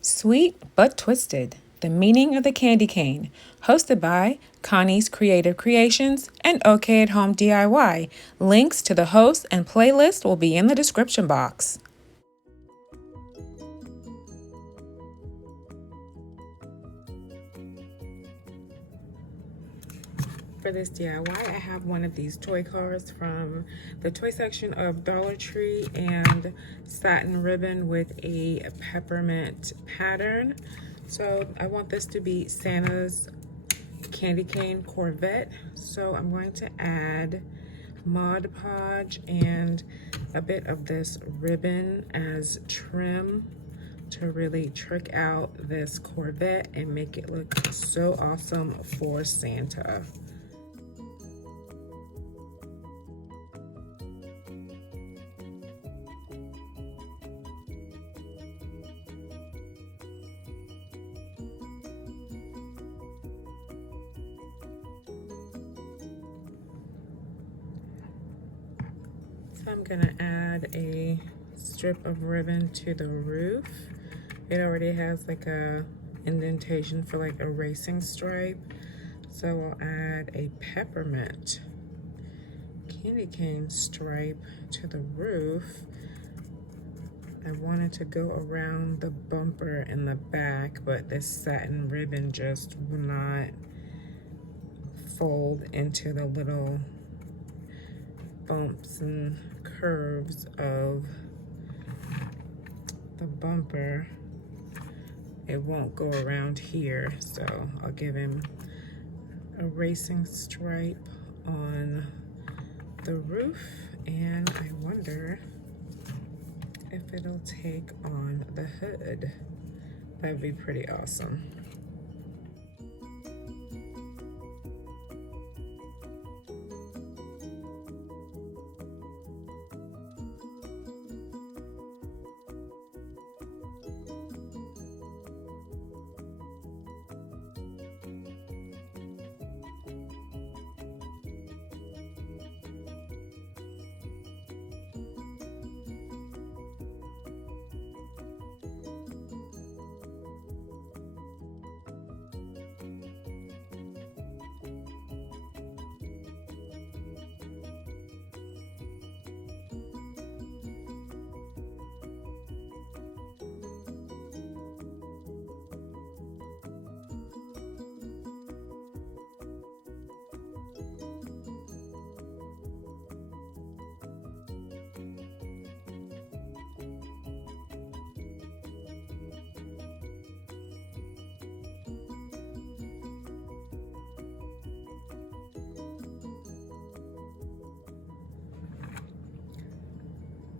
Sweet but Twisted, The Meaning of the Candy Cane, hosted by Connie's Creative Creations and OK at Home DIY. Links to the host and playlist will be in the description box. For this DIY, I have one of these toy cars from the toy section of DollarTree and satin ribbon with a peppermint pattern. So I want this to be Santa's candy cane Corvette. So I'm going to add Mod Podge and a bit of this ribbon as trim to really trick out this Corvette and make it look so awesome for Santa. So I'm gonna add a strip of ribbon to the roof. It already has like a indentation for like a racing stripe. So I'll add a peppermint candy cane stripe to the roof. I wanted to go around the bumper in the back, but this satin ribbon just will not fold into the little bumps and curves of the bumper. It won't go around here, so I'll give him a racing stripe on the roof, and I wonder if it'll take on the hood. That'd be pretty awesome.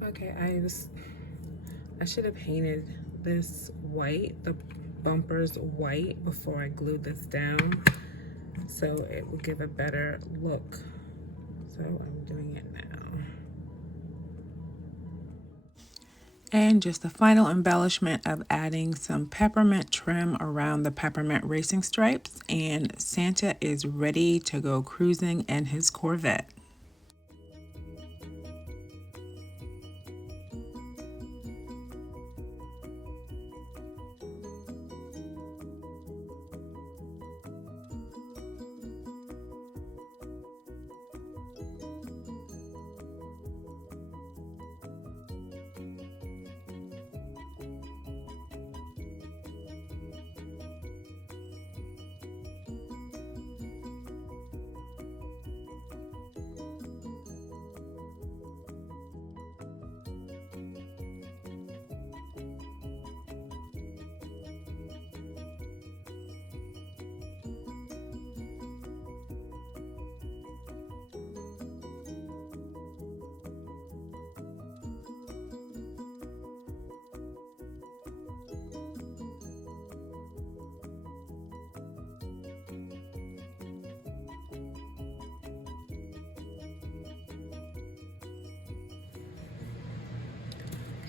Okay, I should have painted this white, the bumpers white, before I glued this down, so it will give a better look. So I'm doing it now. And just the final embellishment of adding some peppermint trim around the peppermint racing stripes, and Santa is ready to go cruising in his Corvette.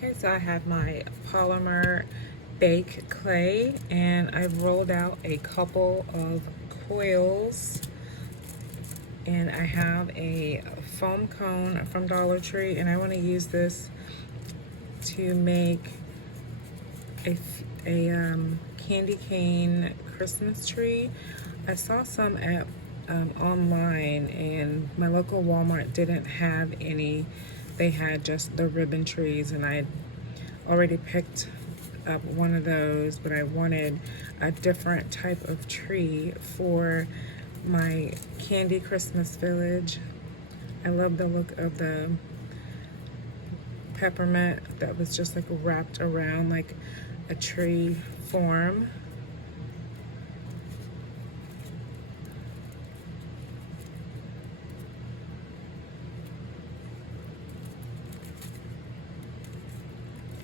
Okay, so I have my polymer bake clay, and I've rolled out a couple of coils, and I have a foam cone from Dollar Tree, and I want to use this to make a candy cane Christmas tree. I saw some at online, and my local Walmart didn't have any. They had just the ribbon trees, and I already picked up one of those, but I wanted a different type of tree for my candy Christmas village. I love the look of the peppermint that was just like wrapped around like a tree form.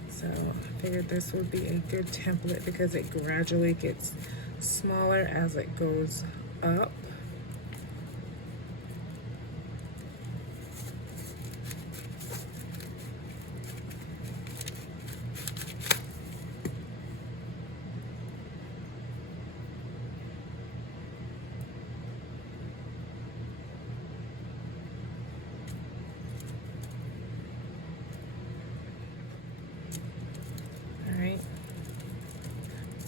So I figured this would be a good template because it gradually gets smaller as it goes up. Alright,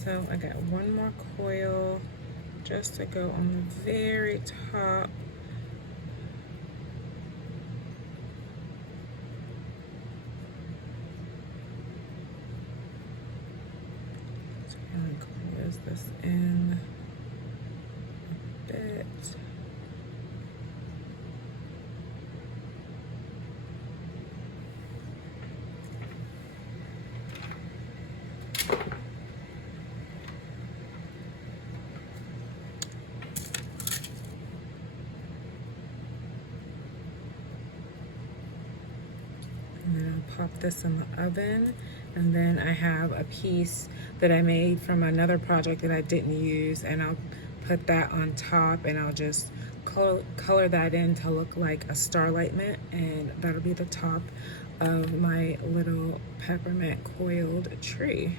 so I got one more coil just to go on the very top. So I'm going to close this in a bit. And then I'll pop this in the oven. And then I have a piece that I made from another project that I didn't use, and I'll put that on top, and I'll just color that in to look like a starlight mint, and that'll be the top of my little peppermint coiled tree.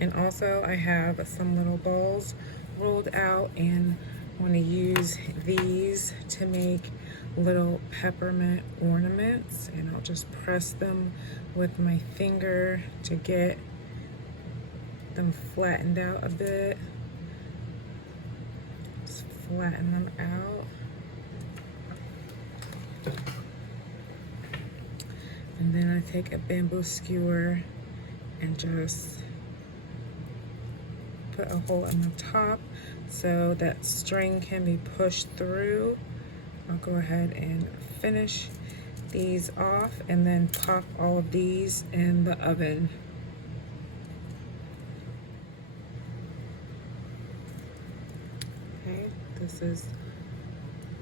And also I have some little balls rolled out, and I want to use these to make little peppermint ornaments, and I'll just press them with my finger to get them flattened out a bit. Just flatten them out. And then I take a bamboo skewer and just put a hole in the top so that string can be pushed through. I'll go ahead and finish these off and then pop all of these in the oven. Okay, this is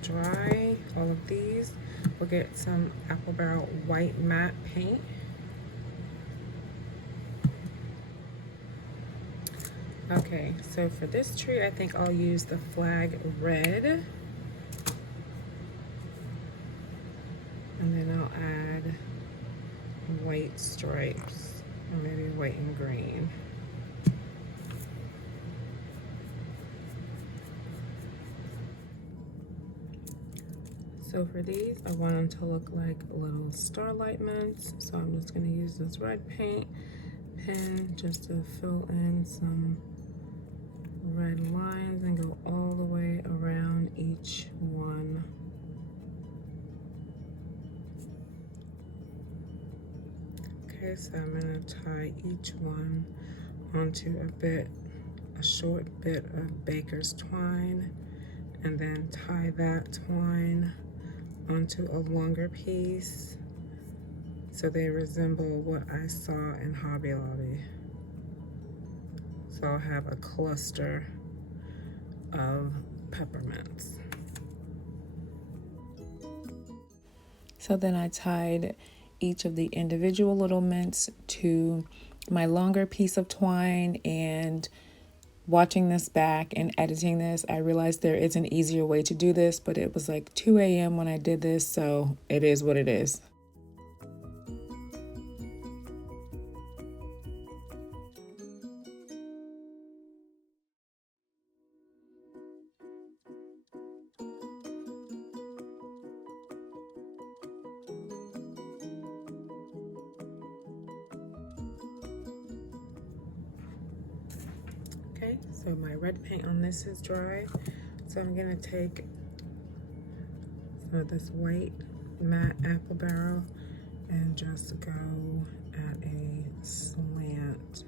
dry, all of these. We'll get some apple barrel white matte paint. Okay, so for this tree, I think I'll use the flag red. And then I'll add white stripes, or maybe white and green. So for these, I want them to look like little starlight mints. So I'm just gonna use this red paint pen just to fill in some red lines and go all the way around each one. Okay, so I'm gonna tie each one onto a short bit of baker's twine, and then tie that twine onto a longer piece so they resemble what I saw in Hobby Lobby. So I'll have a cluster of peppermints. So then I tied each of the individual little mints to my longer piece of twine, and watching this back and editing this, I realized there is an easier way to do this, but it was like 2 a.m. when I did this, so it is what it is. Okay, so my red paint on this is dry. So I'm gonna take some of this white matte apple barrel and just go at a slant.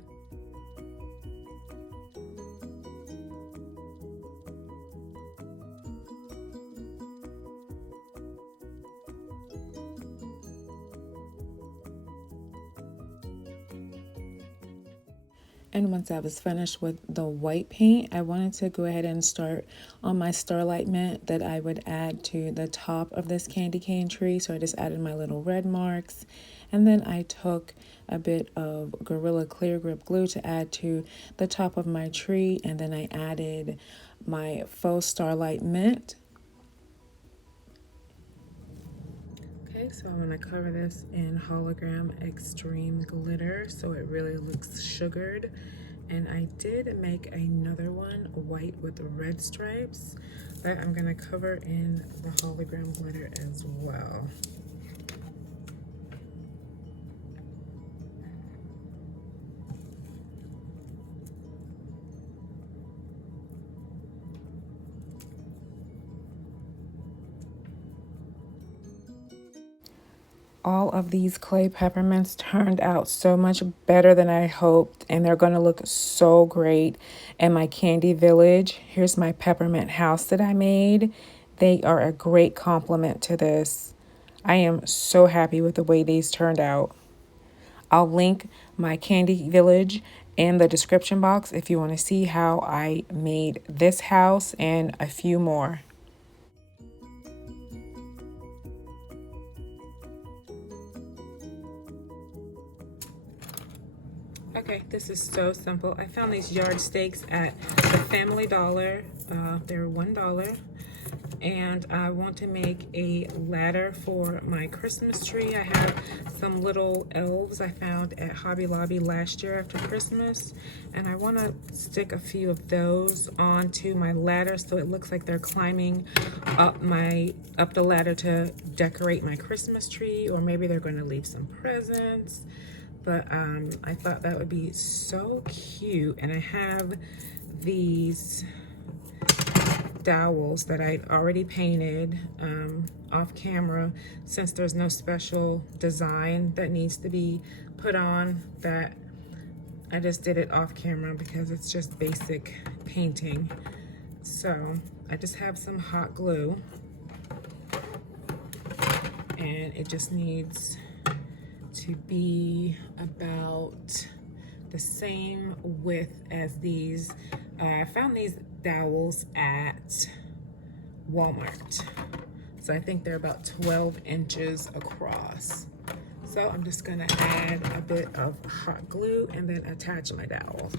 And once I was finished with the white paint, I wanted to go ahead and start on my Starlight Mint that I would add to the top of this candy cane tree. So I just added my little red marks. And then I took a bit of Gorilla Clear Grip glue to add to the top of my tree. And then I added my faux Starlight Mint. Okay, so I'm gonna cover this in hologram extreme glitter so it really looks sugared. And I did make another one white with red stripes that I'm gonna cover in the hologram glitter as well. All of these clay peppermints turned out so much better than I hoped, and they're going to look so great in my candy village. Here's my peppermint house that I made. They are a great complement to this. I am so happy with the way these turned out. I'll link my candy village in the description box if you want to see how I made this house and a few more. Okay, this is so simple. I found these yardsticks at the Family Dollar. They're $1. And I want to make a ladder for my Christmas tree. I have some little elves I found at Hobby Lobby last year after Christmas. And I want to stick a few of those onto my ladder so it looks like they're climbing up the ladder to decorate my Christmas tree, or maybe they're going to leave some presents. But I thought that would be so cute. And I have these dowels that I'd already painted off camera, since there's no special design that needs to be put on. That I just did it off camera because it's just basic painting. So I just have some hot glue, and it just needs to be about the same width as these. I found these dowels at Walmart. So I think they're about 12 inches across. So I'm just gonna add a bit of hot glue and then attach my dowel.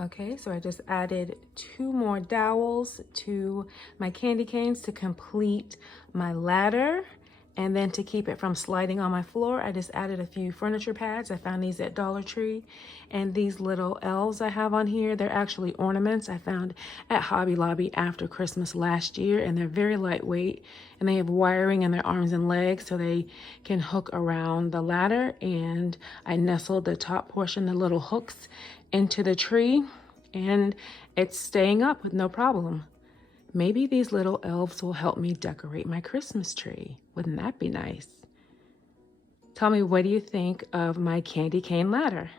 Okay, so I just added 2 more dowels to my candy canes to complete my ladder. And then to keep it from sliding on my floor, I just added a few furniture pads. I found these at Dollar Tree. And these little elves I have on here, they're actually ornaments I found at Hobby Lobby after Christmas last year. And they're very lightweight. And they have wiring in their arms and legs so they can hook around the ladder. And I nestled the top portion, the little hooks, into the tree. And it's staying up with no problem. Maybe these little elves will help me decorate my Christmas tree. Wouldn't that be nice? Tell me, what do you think of my candy cane ladder?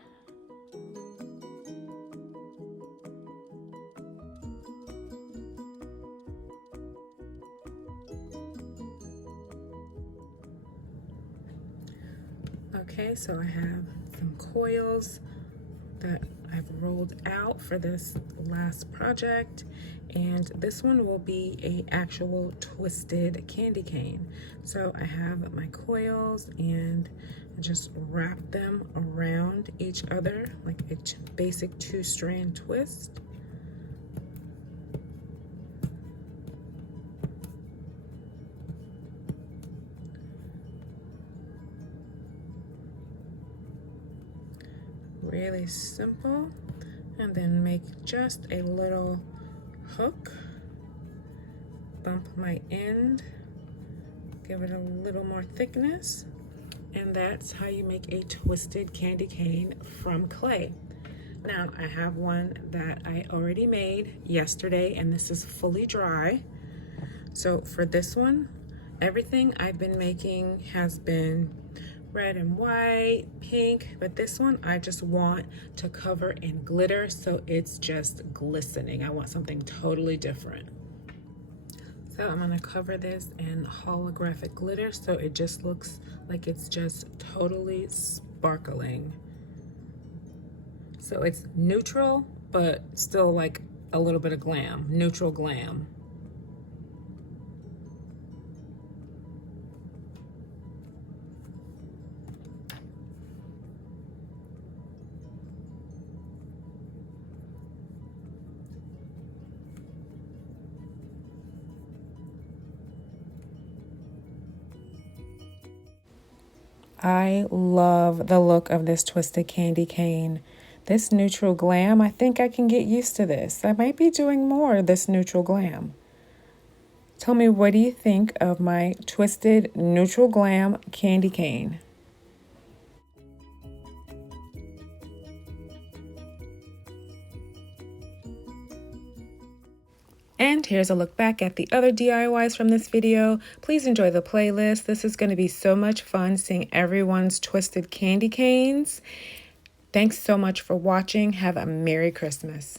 Okay, so I have some coils that I've rolled out for this last project, and this one will be a actual twisted candy cane. So I have my coils and I just wrap them around each other like a basic 2-strand twist. Really simple. And then make just a little hook, bump my end, give it a little more thickness, and that's how you make a twisted candy cane from clay. Now I have one that I already made yesterday, and this is fully dry. So for this one, everything I've been making has been red and white, pink, but this one I just want to cover in glitter so it's just glistening. I want something totally different. So I'm gonna cover this in holographic glitter so it just looks like it's just totally sparkling. So it's neutral, but still like a little bit of glam, neutral glam. I love the look of this twisted candy cane. This neutral glam, I think I can get used to this. I might be doing more of this neutral glam. Tell me, what do you think of my twisted neutral glam candy cane? And here's a look back at the other DIYs from this video. Please enjoy the playlist. This is going to be so much fun seeing everyone's twisted candy canes. Thanks so much for watching. Have a Merry Christmas.